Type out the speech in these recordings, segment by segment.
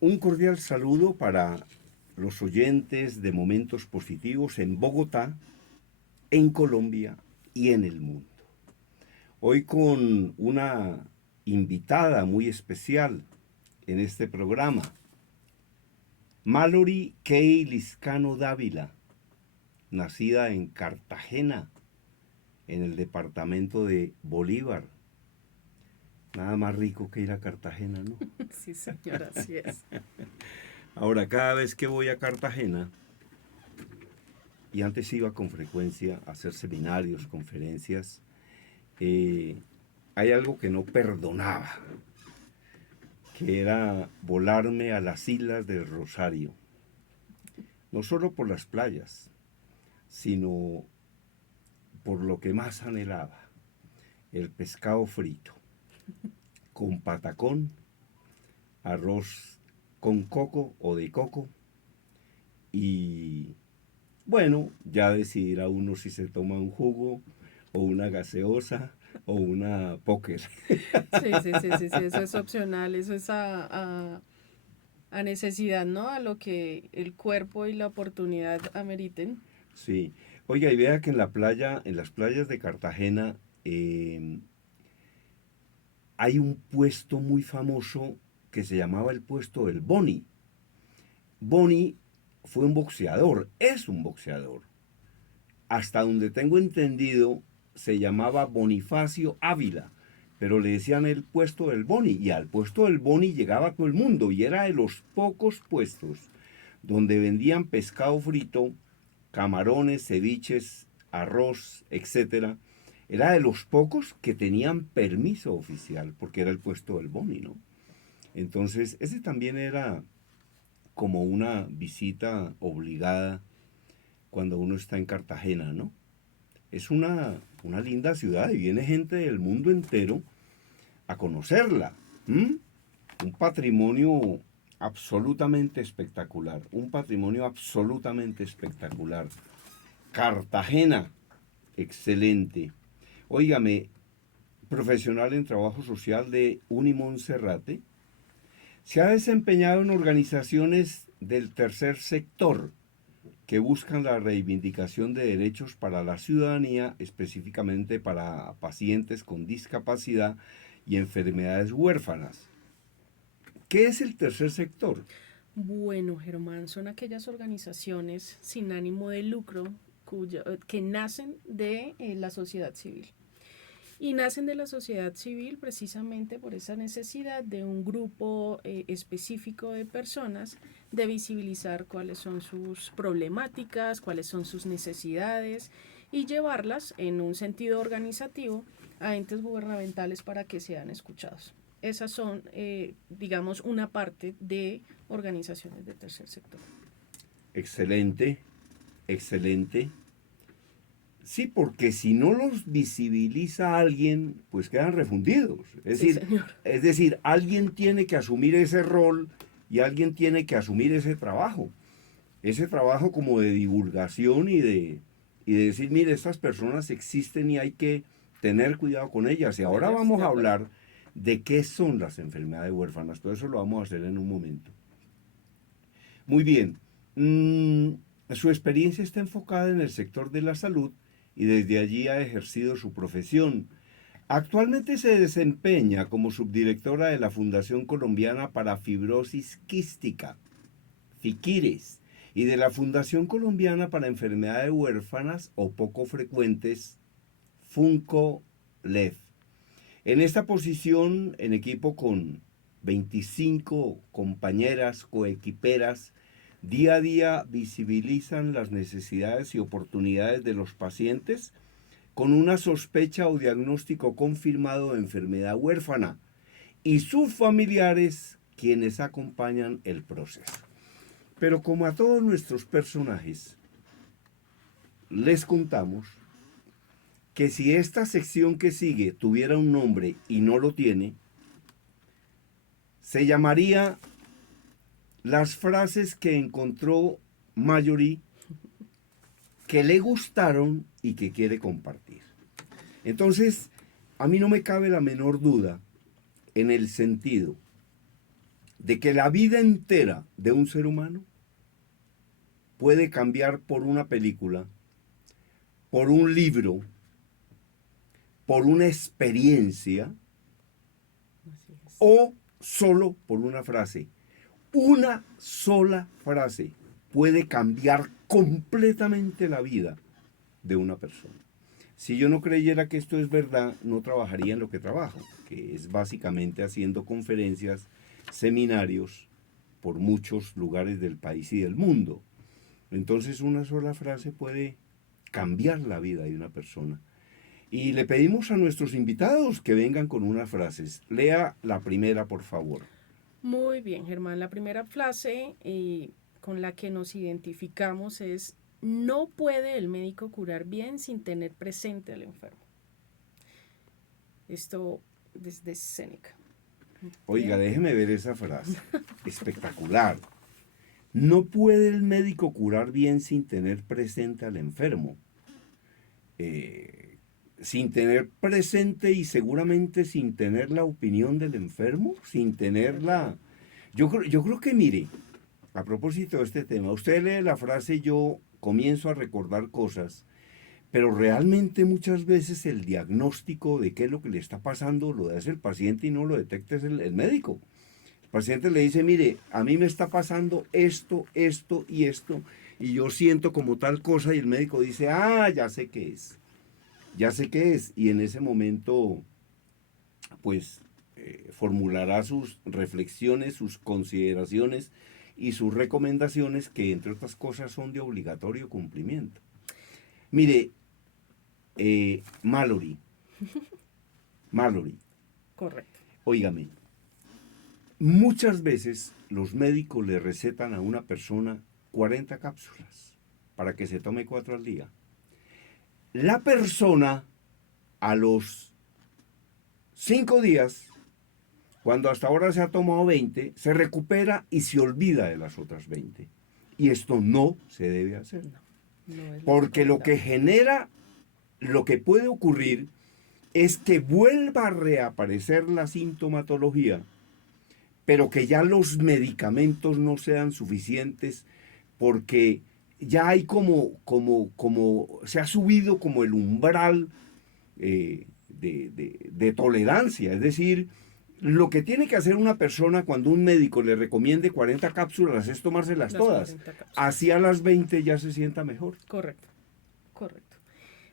Un cordial saludo para los oyentes de Momentos Positivos en Bogotá, en Colombia y en el mundo. Hoy con una invitada muy especial en este programa, Mallory Kay Liscano Dávila, nacida en Cartagena, en el departamento de Bolívar. Nada más rico que ir a Cartagena, ¿no? Sí, señora, así es. Ahora, cada vez que voy a Cartagena, y antes iba con frecuencia a hacer seminarios, conferencias, eh, hay algo que no perdonaba, que era volarme a las islas del Rosario, no solo por las playas, sino por lo que más anhelaba, el pescado frito, con patacón, arroz con coco o de coco, y bueno, ya decidirá uno si se toma un jugo o una gaseosa o una póker. Sí, sí, sí, sí, sí, eso es opcional, eso es a necesidad, ¿no? A lo que el cuerpo y la oportunidad ameriten. Sí. Oiga, y vea que en la playa, en las playas de Cartagena, eh, hay un puesto muy famoso que se llamaba el puesto del Boni. Boni fue un boxeador, es un boxeador. Hasta donde tengo entendido, se llamaba Bonifacio Ávila, pero le decían el puesto del Boni, y al puesto del Boni llegaba todo el mundo, y era de los pocos puestos donde vendían pescado frito, camarones, ceviches, arroz, etcétera. Era de los pocos que tenían permiso oficial, porque era el puesto del Boni, ¿no? Entonces, ese también era como una visita obligada cuando uno está en Cartagena, ¿no? Es una linda ciudad y viene gente del mundo entero a conocerla. ¿M? Un patrimonio absolutamente espectacular, un patrimonio absolutamente espectacular. Cartagena, excelente. Óigame, profesional en trabajo social de Unimonserrate, se ha desempeñado en organizaciones del tercer sector que buscan la reivindicación de derechos para la ciudadanía, específicamente para pacientes con discapacidad y enfermedades huérfanas. ¿Qué es el tercer sector? Bueno, Germán, son aquellas organizaciones sin ánimo de lucro que nacen de la sociedad civil. Y nacen de la sociedad civil precisamente por esa necesidad de un grupo específico de personas de visibilizar cuáles son sus problemáticas, cuáles son sus necesidades y llevarlas en un sentido organizativo a entes gubernamentales para que sean escuchados. Esas son, digamos, una parte de organizaciones de tercer sector. Excelente, excelente. Sí, porque si no los visibiliza alguien, pues quedan refundidos. Sí, señor. Es decir, alguien tiene que asumir ese rol y alguien tiene que asumir ese trabajo. Ese trabajo como de divulgación y de decir, mire, estas personas existen y hay que tener cuidado con ellas. Y Con ahora ellas, vamos de a acuerdo. hablar de qué son las enfermedades huérfanas. Todo eso lo vamos a hacer en un momento. Muy bien. Su experiencia está enfocada en el sector de la salud y desde allí ha ejercido su profesión. Actualmente se desempeña como subdirectora de la Fundación Colombiana para Fibrosis Quística, FIQUIRES, y de la Fundación Colombiana para Enfermedades Huérfanas o Poco Frecuentes, FUNCO-LEF. En esta posición, en equipo con 25 compañeras coequiperas, día a día visibilizan las necesidades y oportunidades de los pacientes con una sospecha o diagnóstico confirmado de enfermedad huérfana y sus familiares quienes acompañan el proceso. Pero como a todos nuestros personajes, les contamos que si esta sección que sigue tuviera un nombre y no lo tiene, se llamaría las frases que encontró Marjorie que le gustaron y que quiere compartir. Entonces, a mí no me cabe la menor duda en el sentido de que la vida entera de un ser humano puede cambiar por una película, por un libro, por una experiencia Así es. o solo por una frase. Una sola frase puede cambiar completamente la vida de una persona. Si yo no creyera que esto es verdad, no trabajaría en lo que trabajo, que es básicamente haciendo conferencias, seminarios por muchos lugares del país y del mundo. Entonces una sola frase puede cambiar la vida de una persona. Y le pedimos a nuestros invitados que vengan con unas frases. Lea la primera, por favor. Muy bien, Germán. La primera frase con la que nos identificamos es: no puede el médico curar bien sin tener presente al enfermo. Esto desde Séneca. Oiga, Bien. déjeme ver esa frase. Espectacular. No puede el médico curar bien sin tener presente al enfermo. Sin tener presente y seguramente sin tener la opinión del enfermo, sin tenerla. Yo creo que, mire, a propósito de este tema, usted lee la frase, yo comienzo a recordar cosas, pero realmente muchas veces el diagnóstico de qué es lo que le está pasando lo hace el paciente y no lo detecta es el médico. El paciente le dice, mire, a mí me está pasando esto, esto y esto, y yo siento como tal cosa, y el médico dice, ah, ya sé qué es, ya sé qué es, y en ese momento, pues, formulará sus reflexiones, sus consideraciones y sus recomendaciones que, entre otras cosas, son de obligatorio cumplimiento. Mire, Mallory, Correcto. óigame, muchas veces los médicos le recetan a una persona 40 cápsulas para que se tome 4 al día. La persona a los 5 días, cuando hasta ahora se ha tomado 20, se recupera y se olvida de las otras 20. Y esto no se debe hacer. No es lo Porque lo que recomendable. genera, lo que puede ocurrir es que vuelva a reaparecer la sintomatología, pero que ya los medicamentos no sean suficientes porque ya hay como se ha subido como el umbral de tolerancia. Es decir, lo que tiene que hacer una persona cuando un médico le recomiende 40 cápsulas es tomárselas Las todas. 40 cápsulas. Así a las 20 ya se sienta mejor. Correcto. Correcto.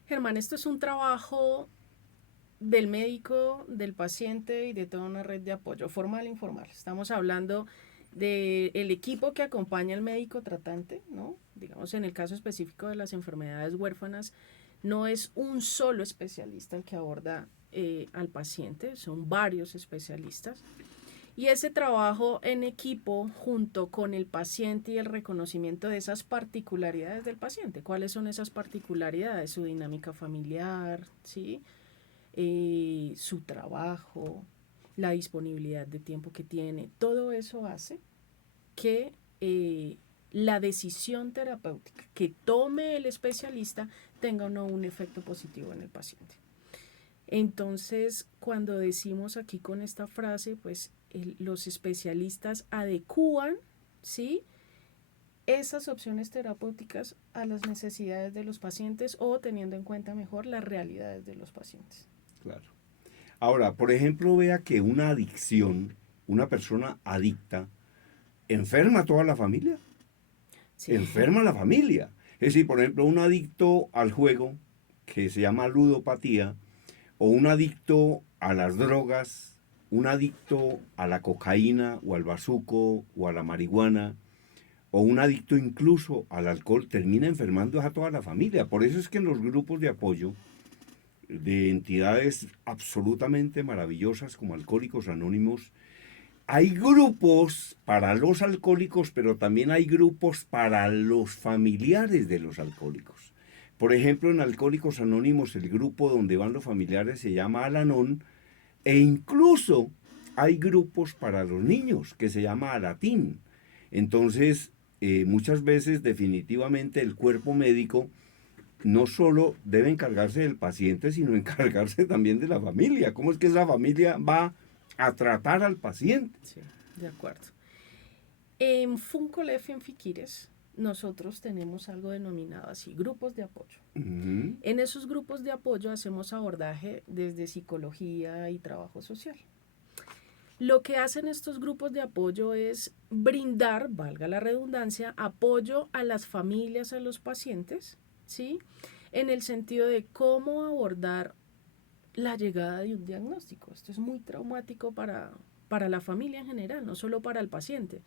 Germán, esto es un trabajo del médico, del paciente y de toda una red de apoyo, formal e informal. Estamos hablando del equipo que acompaña al médico tratante, ¿no? Digamos, en el caso específico de las enfermedades huérfanas, no es un solo especialista el que aborda al paciente, son varios especialistas. Y ese trabajo en equipo junto con el paciente y el reconocimiento de esas particularidades del paciente. ¿Cuáles son esas particularidades? Su dinámica familiar, ¿sí? Su trabajo, la disponibilidad de tiempo que tiene. Todo eso hace que la decisión terapéutica que tome el especialista tenga o no un efecto positivo en el paciente. Entonces, cuando decimos aquí con esta frase, pues los especialistas adecúan, ¿sí?, esas opciones terapéuticas a las necesidades de los pacientes o teniendo en cuenta mejor las realidades de los pacientes. Claro. Ahora, por ejemplo, vea que una adicción, una persona adicta, enferma a toda la familia. Sí. Enferma a la familia. Es decir, por ejemplo, un adicto al juego, que se llama ludopatía, o un adicto a las drogas, un adicto a la cocaína o al bazuco o a la marihuana, o un adicto incluso al alcohol, termina enfermando a toda la familia. Por eso es que en los grupos de apoyo de entidades absolutamente maravillosas como Alcohólicos Anónimos, hay grupos para los alcohólicos, pero también hay grupos para los familiares de los alcohólicos. Por ejemplo, en Alcohólicos Anónimos, el grupo donde van los familiares se llama Al-Anon, e incluso hay grupos para los niños que se llama Alatín. Entonces, muchas veces definitivamente el cuerpo médico no solo debe encargarse del paciente, sino encargarse también de la familia. ¿Cómo es que esa familia va a tratar al paciente? Sí, de acuerdo. En Funcolef y en Fiquires, nosotros tenemos algo denominado así, grupos de apoyo. Ujú. En esos grupos de apoyo hacemos abordaje desde psicología y trabajo social. Lo que hacen estos grupos de apoyo es brindar, valga la redundancia, apoyo a las familias, a los pacientes, ¿sí? En el sentido de cómo abordar la llegada de un diagnóstico. Esto es muy traumático para la familia en general, no solo para el paciente.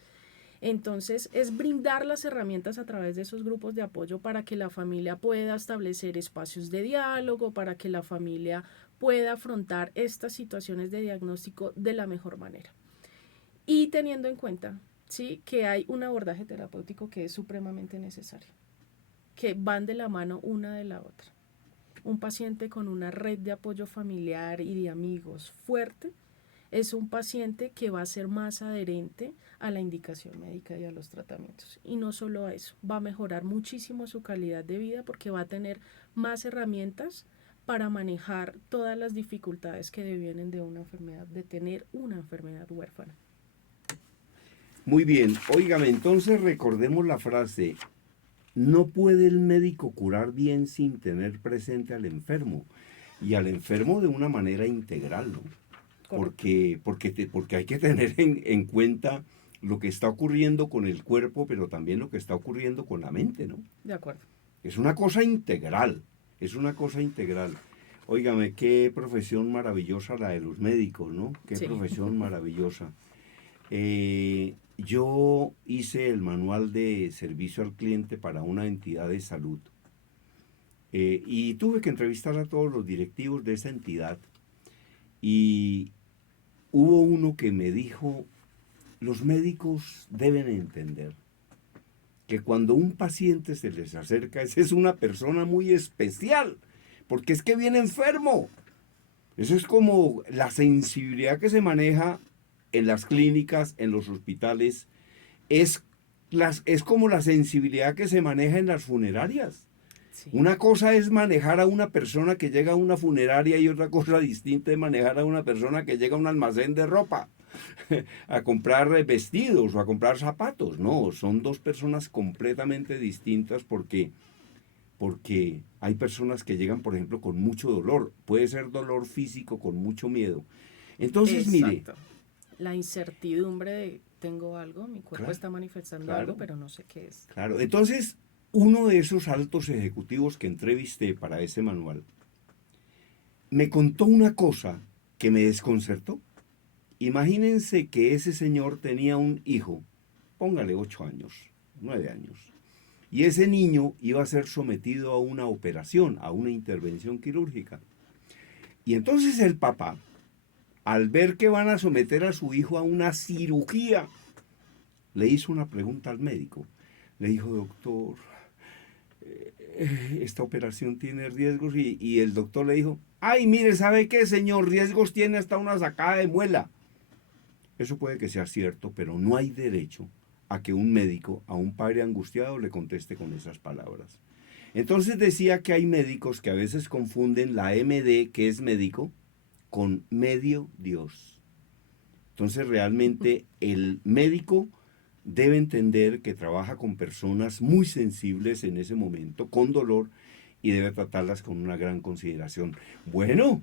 Entonces, es brindar las herramientas a través de esos grupos de apoyo para que la familia pueda establecer espacios de diálogo, para que la familia pueda afrontar estas situaciones de diagnóstico de la mejor manera. Y teniendo en cuenta, ¿sí?, que hay un abordaje terapéutico que es supremamente necesario, que van de la mano una de la otra. Un paciente con una red de apoyo familiar y de amigos fuerte es un paciente que va a ser más adherente a la indicación médica y a los tratamientos. Y no solo a eso, va a mejorar muchísimo su calidad de vida porque va a tener más herramientas para manejar todas las dificultades que devienen de una enfermedad, de tener una enfermedad huérfana. Muy bien, óigame, entonces recordemos la frase, no puede el médico curar bien sin tener presente al enfermo, y al enfermo de una manera integral, ¿no? Correcto. Porque hay que tener en cuenta lo que está ocurriendo con el cuerpo, pero también lo que está ocurriendo con la mente, ¿no? De acuerdo. Es una cosa integral, es una cosa integral. Óigame, qué profesión maravillosa la de los médicos, ¿no? Qué Sí. profesión maravillosa. Yo hice el manual de servicio al cliente para una entidad de salud y tuve que entrevistar a todos los directivos de esa entidad y hubo uno que me dijo, los médicos deben entender que cuando un paciente se les acerca, esa es una persona muy especial, porque es que viene enfermo. Eso es como la sensibilidad que se maneja en las clínicas, en los hospitales, es como la sensibilidad que se maneja en las funerarias. Sí. Una cosa es manejar a una persona que llega a una funeraria y otra cosa distinta es manejar a una persona que llega a un almacén de ropa a comprar vestidos o a comprar zapatos. No, son dos personas completamente distintas porque hay personas que llegan, por ejemplo, con mucho dolor. Puede ser dolor físico con mucho miedo. Entonces, mire, Exacto. La incertidumbre de tengo algo, mi cuerpo claro, está manifestando claro, algo, pero no sé qué es. claro. Entonces, uno de esos altos ejecutivos que entrevisté para ese manual me contó una cosa que me desconcertó. Imagínense que ese señor tenía un hijo, póngale 8 años, 9 años, y ese niño iba a ser sometido a una operación, a una intervención quirúrgica. Y entonces el papá, al ver que van a someter a su hijo a una cirugía, le hizo una pregunta al médico. Le dijo, doctor, esta operación tiene riesgos y el doctor le dijo, ay, mire, ¿sabe qué, señor? Riesgos tiene hasta una sacada de muela. Eso puede que sea cierto, pero no hay derecho a que un médico, a un padre angustiado, le conteste con esas palabras. Entonces decía que hay médicos que a veces confunden la MD, que es médico, con medio Dios. Entonces realmente el médico debe entender que trabaja con personas muy sensibles en ese momento, con dolor, y debe tratarlas con una gran consideración. Bueno,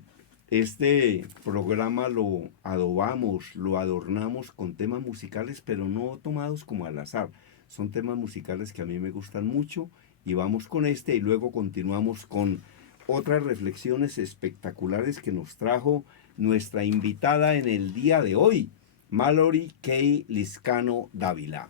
este programa lo adobamos, lo adornamos con temas musicales, pero no tomados como al azar. Son temas musicales que a mí me gustan mucho y vamos con este y luego continuamos con otras reflexiones espectaculares que nos trajo nuestra invitada en el día de hoy, Mallory K. Liscano Dávila.